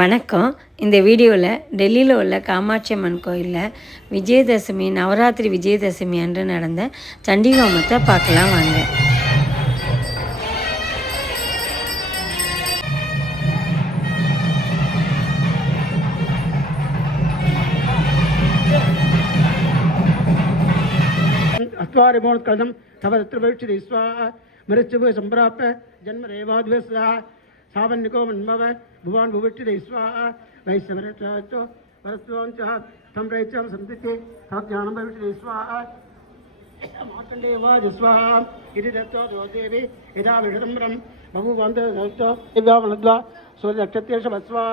வணக்கம். இந்த வீடியோவில் டெல்லியில் உள்ள காமாட்சி அம்மன் கோயிலில் விஜயதசமி நவராத்திரி விஜயதசமி அன்று நடந்த சண்டி ஹோமத்தை பார்க்கலாம் வாங்க. அஸ்வாரிமோத்கதம் தவத்திரபேட்சிதை ஸ்வாஹா மிருச்சுபு சம்பிராப்ப ஜன்ம ரேவாத்வஸ்வா சாவன்னிகோ மன்மவ புவான் புவிட்சிதை ஸ்வாஹா வைசவரோ வரஸ்வாஞ்ச தம் ரேச்சம் சந்தித்தே சாத்யானம் பவிட்சிதை ஸ்வாஹா மார்க்கண்டேவாஜ ஸ்வாஹா இது தத்தோ தேவி யதா விடதம்பரம் பகுவந்த தத்தோ திவ்யாவனத்வா சூரிய நட்சத்திரேஷ வஸ்வா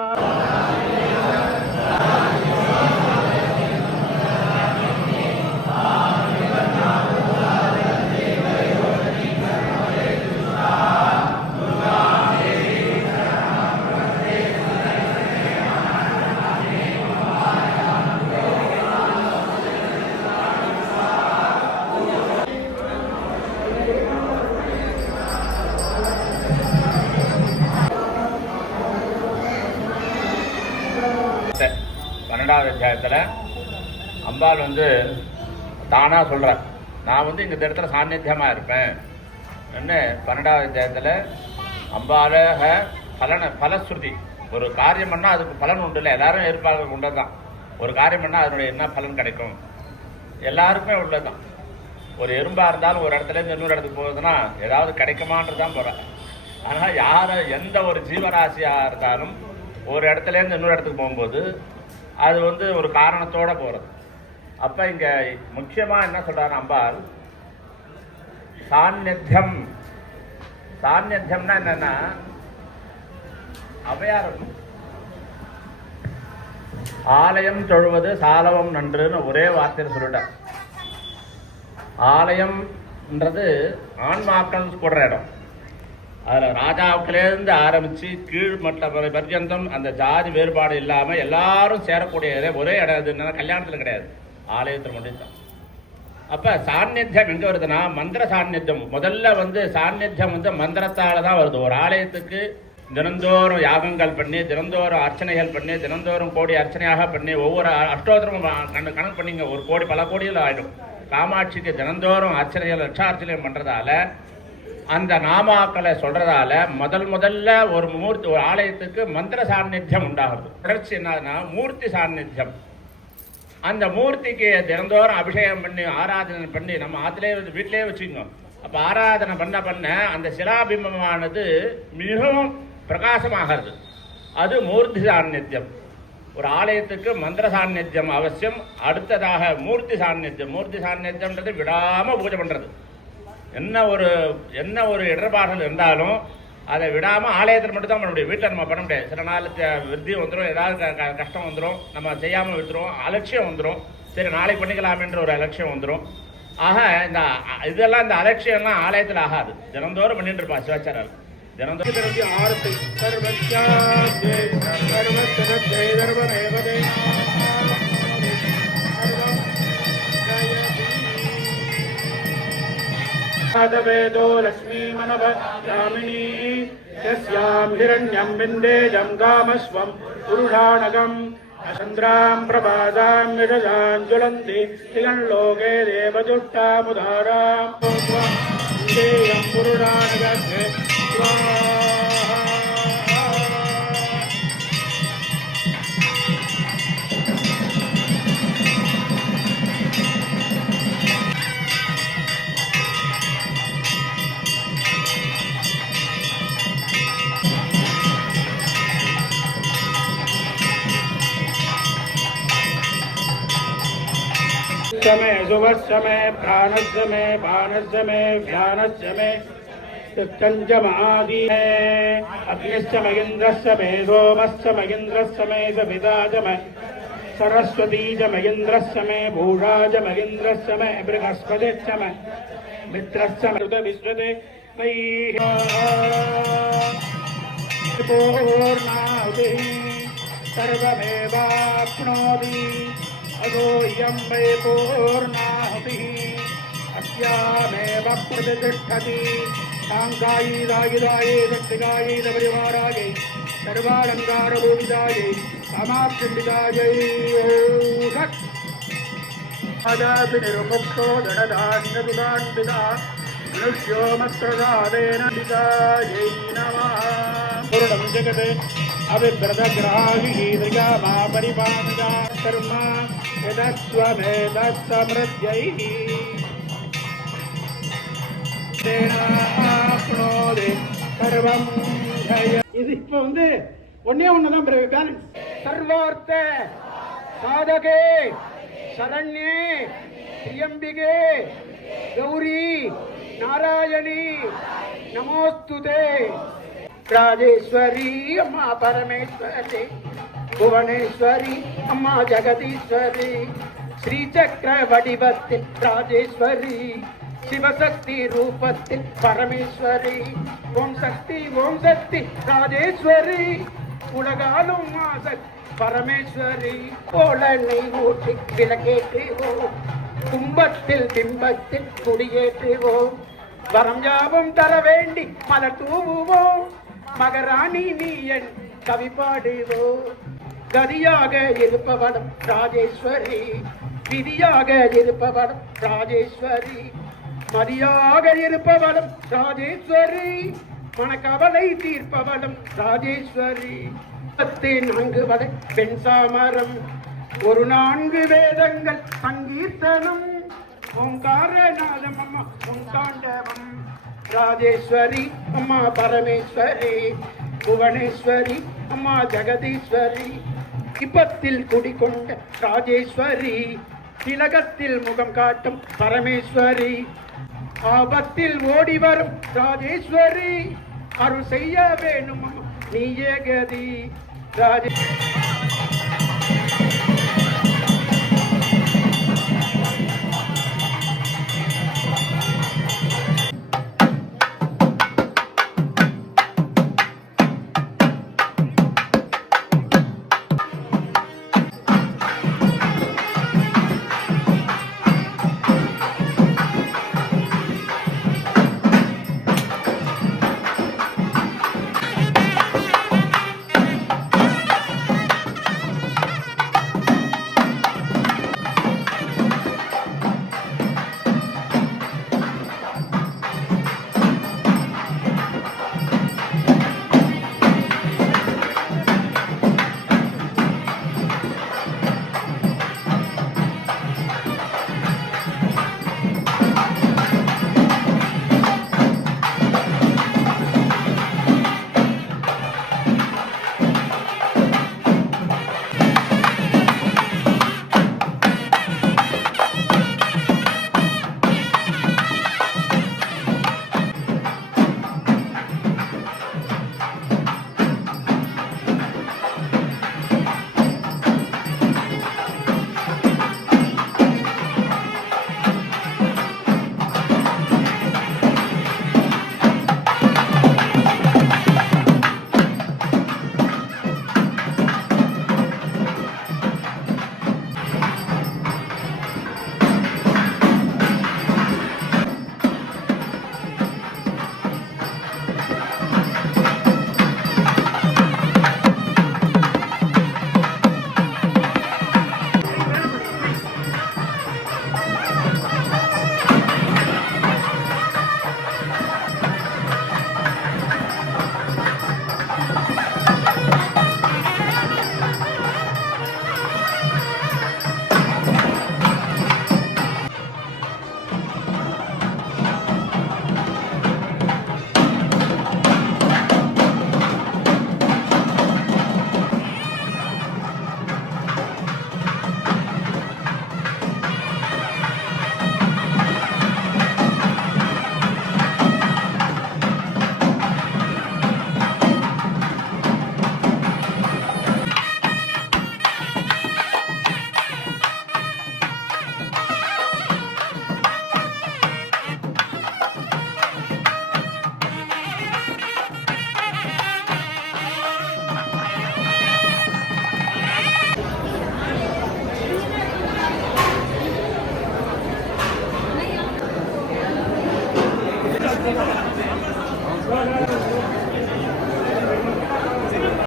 பன்னெண்டாவது அத்தியாயத்தில் அம்பாள் தானாக சொல்கிறார், நான் இந்த இடத்துல சாநித்தியமாக இருப்பேன் என்ன. பன்னெண்டாவது அத்தியாயத்தில் அம்பாலக பலஸ்ருதி, ஒரு காரியம் பண்ணால் அதுக்கு பலன் உண்டு இல்லை, எல்லாரும் எதிர்பார்க்க உண்டு தான். ஒரு காரியம் பண்ணால் அதனுடைய என்ன பலன் கிடைக்கும் எல்லாருக்குமே உள்ளது தான். ஒரு எறும்பாக இருந்தாலும் ஒரு இடத்துலேருந்து இன்னொரு இடத்துக்கு போகுதுன்னா ஏதாவது கிடைக்குமான்றது தான் போகிறேன். ஆனால் எந்த ஒரு ஜீவராசியாக இருந்தாலும் ஒரு இடத்துலேருந்து இன்னொரு இடத்துக்கு போகும்போது அது ஒரு காரணத்தோடு போகிறது. அப்போ இங்கே முக்கியமாக என்ன சொல்கிறாரு அம்பாள், சாநித்தியம். சாநித்தியம்னா என்னென்னா, அவையாரம் ஆலயம் தொழுவது சாலவம் நன்றுன்னு ஒரே வார்த்தையில் சொல்லிட்டார். ஆலயம்ன்றது ஆன்மாக்கள் கூடுற இடம். அதில் ராஜாவுக்குலேருந்து ஆரம்பித்து கீழ் மட்ட பர்யந்தம் அந்த ஜாதி வேறுபாடு இல்லாமல் எல்லாரும் சேரக்கூடிய ஒரே இடம் இது என்னன்னா கல்யாணத்தில் கிடையாது, ஆலயத்தில் மட்டும்தான். அப்போ சாநித்தியம் எங்கே வருதுன்னா மந்திர சாநித்தியம். முதல்ல சாநித்தியம் மந்திரத்தால் தான் வருது. ஒரு ஆலயத்துக்கு தினந்தோறும் யாகங்கள் பண்ணி, தினந்தோறும் அர்ச்சனைகள் பண்ணி, தினந்தோறும் கோடி அர்ச்சனையாக பண்ணி, ஒவ்வொரு அஷ்டோத்திரமும் கணக்கு பண்ணிங்க ஒரு கோடி பல கோடியில் ஆகிடும். காமாட்சிக்கு தினந்தோறும் அர்ச்சனைகள் லட்சார்ச்சனைகள் பண்ணுறதால, அந்த நாமாக்களை சொல்றதால முதல்ல ஒரு ஆலயத்துக்கு மந்திர சாநித்தியம் உண்டாகுது. தொடர்ச்சி என்னன்னா மூர்த்தி சாநித்தியம். அந்த மூர்த்திக்கு தினந்தோறும் அபிஷேகம் பண்ணி ஆராதனை பண்ணி நம்ம ஆத்திலே வீட்டிலே வச்சுக்கணும். அப்போ ஆராதனை பண்ண அந்த சிலாபிம்பமானது மிகவும் பிரகாசமாகிறது. அது மூர்த்தி சாநித்தியம். ஒரு ஆலயத்துக்கு மந்திர சாநித்தியம் அவசியம். அடுத்ததாக மூர்த்தி சாநித்தியம். மூர்த்தி சாநித்தியம்ன்றது விடாமல் பூஜை பண்ணுறது. என்ன ஒரு இடர்பாடுகள் இருந்தாலும் அதை விடாமல் ஆலயத்தில் மட்டும் தான் பண்ண முடியும். வீட்டில் நம்ம பண்ண முடியாது. சில நாள் விருத்தி வந்துடும், ஏதாவது கஷ்டம் வந்துடும், நம்ம செய்யாமல் விட்டுரும், அலட்சியம் வந்துடும். சரி நாளைக்கு பண்ணிக்கலாமன்ற ஒரு அலட்சியம் வந்துடும். ஆக இதெல்லாம் இந்த அலட்சியம்லாம் ஆலயத்தில் ஆகாது. தினந்தோறும் பண்ணிட்டு இருப்பா சிவாச்சாரர். தினந்தோறும் ஆரத்தி वेदो लक्ष्मी मनव यामिनी यस्यां हिरण्यं विन्देजं कामस्वं पुरुषाणकम् अचन्द्रां प्रभादां विदजां ज्वलन्ति तिगल्लोके देवजुष्टामुदारां देयं पुरुषाणकस्य स्वाहा. समय सुवस्य में प्राणस्य में बाणस्य में व्यानस्य में तञ्च महादी में अग्निश्च मगिन्द्रस्य में सोमस्य मगिन्द्रस्य में सविता च में सरस्वती च मगिन्द्रस्य में भूषा च मगिन्द्रस्य में बृहस्पतिश्च में मित्रस्य मरुत विश्वते पूर्णाहुतिः सर्वमेवाप्नोति अदो इयं वै पूर्णाहुतिः अस्यामेव प्रतिष्ठति சாங்காயிதாயிதாயே சக்திகாயித பரிவாராயை சர்வாலங்கார பூமிதாயை சமாப்திதாயை ஓம் ஆதாபினிருமுக்தோ தடதாண்டதுதாண்டிதா மனுஷ்யோ மத்ரதாதேன பிதாயை நமः பூர்ணம் ஜெகத் அபிப்ரதக்ராஹி த்ரிகாமா பரிபாலகா கர்ம யதஸ்வமேதஸ்ஸம்ருத்யைः தேனாப்னோதி சர்வம் ஜய. இது இப்போ ஒன்னே ஒண்ணுதான் பேலன்ஸ். சர்வார்த்த சாதகே சரண்யே திரியம்பிகே கௌரி நாராயணி நமோஸ்துதே. ராஜேஸ்வரி அம்மா பரமேஸ்வரி, புவனேஸ்வரி அம்மா ஜெகதீஸ்வரி, ஸ்ரீசக்கர வடிவத்தில் ராஜேஸ்வரி, சிவசக்தி ரூபத்தில் பரமேஸ்வரி, ஓம் சக்தி ராஜேஸ்வரி, உலகாலும் மாசக்தி பரமேஸ்வரி. கோலனை ஊற்றி விளக்கேற்றுவோம், கும்பத்தில் பிம்பத்தில் குடியேற்றுவோம், வரம் யாவும் தர வேண்டி மலர் தூவுவோம், மகராணி நீ என் கவி பாடுவோம். கதியாக இருப்பவளும் ராஜேஸ்வரி, விதியாக இருப்பவளும் ராஜேஸ்வரி, மதியாக இருப்பவளும் ராஜேஸ்வரி, மனக்கவலை தீர்ப்பவளும் ராஜேஸ்வரி. 4 வகை பெண் சாமரம், ஒரு 4 வேதங்கள் சங்கீர்த்தனம், ஓங்காரநாதம் அம்மா உண்டாண்டவம். ராஜேஸ்வரி அம்மா பரமேஸ்வரி, புவனேஸ்வரி அம்மா ஜெகதீஸ்வரி, இப்பத்தில் குடிகொண்ட ராஜேஸ்வரி, திலகத்தில் முகம் காட்டும் பரமேஸ்வரி, ஆபத்தில் ஓடி வரும் ராஜேஸ்வரி, அருள் செய்ய வேணும் நீயே கதி ராஜே.